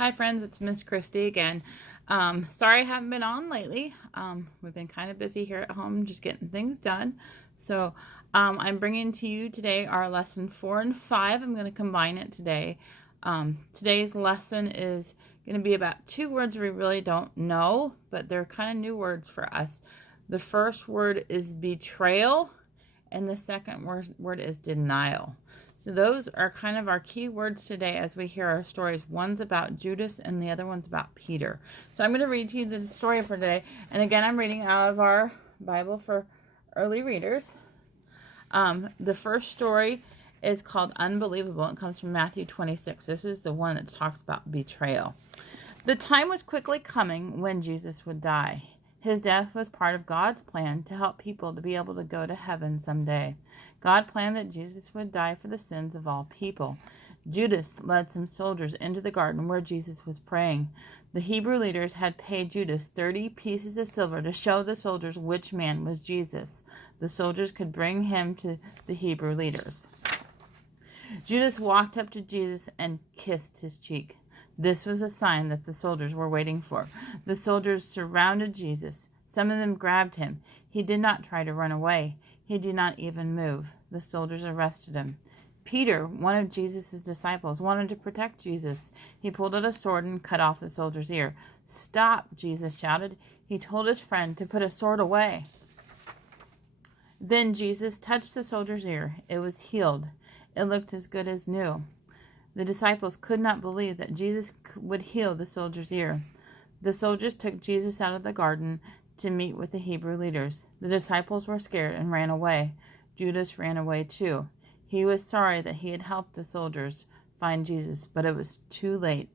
Hi friends, it's Miss Christy again. Sorry I haven't been on lately. We've been kind of busy here at home just getting things done. So I'm bringing to you today our lesson 4 and 5. I'm going to combine it today. Today's lesson is going to be about two words we really don't know, but they're kind of new words for us. The first word is betrayal, and the second word is denial. So those are kind of our key words today as we hear our stories. One's about Judas and the other one's about Peter. So I'm going to read to you the story for today. And again, I'm reading out of our Bible for early readers. The first story is called Unbelievable. It comes from Matthew 26. This is the one that talks about betrayal. The time was quickly coming when Jesus would die. His death was part of God's plan to help people to be able to go to heaven someday. God planned that Jesus would die for the sins of all people. Judas led some soldiers into the garden where Jesus was praying. The Hebrew leaders had paid Judas 30 pieces of silver to show the soldiers which man was Jesus. The soldiers could bring him to the Hebrew leaders. Judas walked up to Jesus and kissed his cheek. This was a sign that the soldiers were waiting for. The soldiers surrounded Jesus. Some of them grabbed him. He did not try to run away. He did not even move. The soldiers arrested him. Peter, one of Jesus' disciples, wanted to protect Jesus. He pulled out a sword and cut off the soldier's ear. "Stop," Jesus shouted. He told his friend to put a sword away. Then Jesus touched the soldier's ear. It was healed. It looked as good as new. The disciples could not believe that Jesus would heal the soldier's ear. The soldiers took Jesus out of the garden to meet with the Hebrew leaders. The disciples were scared and ran away. Judas ran away too. He was sorry that he had helped the soldiers find Jesus, but it was too late.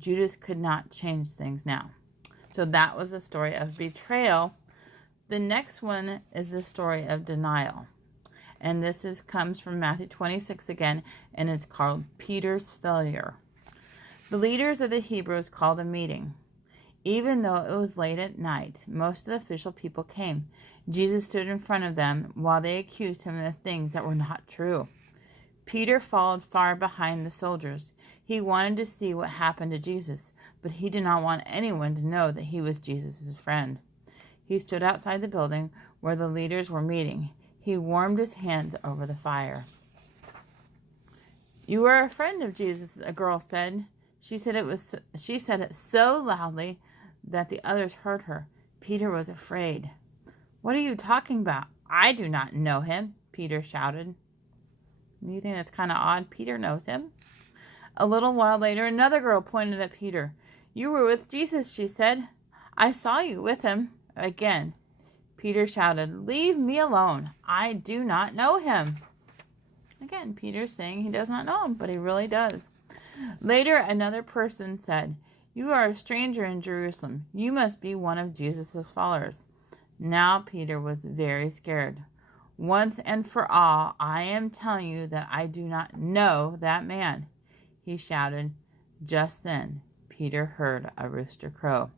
Judas could not change things now. So that was the story of betrayal. The next one is the story of denial. And this comes from Matthew 26 again, and it's called Peter's Failure. The leaders of the Hebrews called a meeting. Even though it was late at night, most of the official people came. Jesus stood in front of them while they accused him of things that were not true. Peter followed far behind the soldiers. He wanted to see what happened to Jesus, but he did not want anyone to know that he was Jesus' friend. He stood outside the building where the leaders were meeting. He warmed his hands over the fire. "You are a friend of Jesus," a girl said. She said it so loudly that the others heard her. Peter was afraid. "What are you talking about? I do not know him," Peter shouted. You think that's kind of odd? Peter knows him. A little while later, another girl pointed at Peter. "You were with Jesus," she said. "I saw you with him." Again, Peter shouted, "Leave me alone. I do not know him." Again, Peter's saying he does not know him, but he really does. Later, another person said, "You are a stranger in Jerusalem. You must be one of Jesus' followers." Now Peter was very scared. "Once and for all, I am telling you that I do not know that man," he shouted. Just then, Peter heard a rooster crow.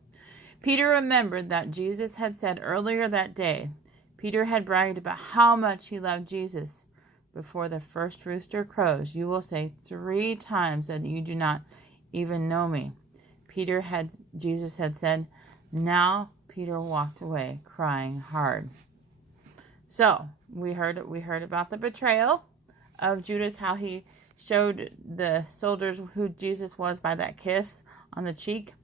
Peter remembered that Jesus had said earlier that day. Peter had bragged about how much he loved Jesus. "Before the first rooster crows, you will say 3 times that you do not even know me." Jesus had said. Now Peter walked away, crying hard. So we heard about the betrayal of Judas, how he showed the soldiers who Jesus was by that kiss on the cheek.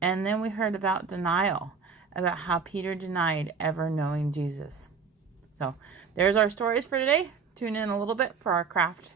And then we heard about denial, about how Peter denied ever knowing Jesus. So there's our stories for today. Tune in a little bit for our craft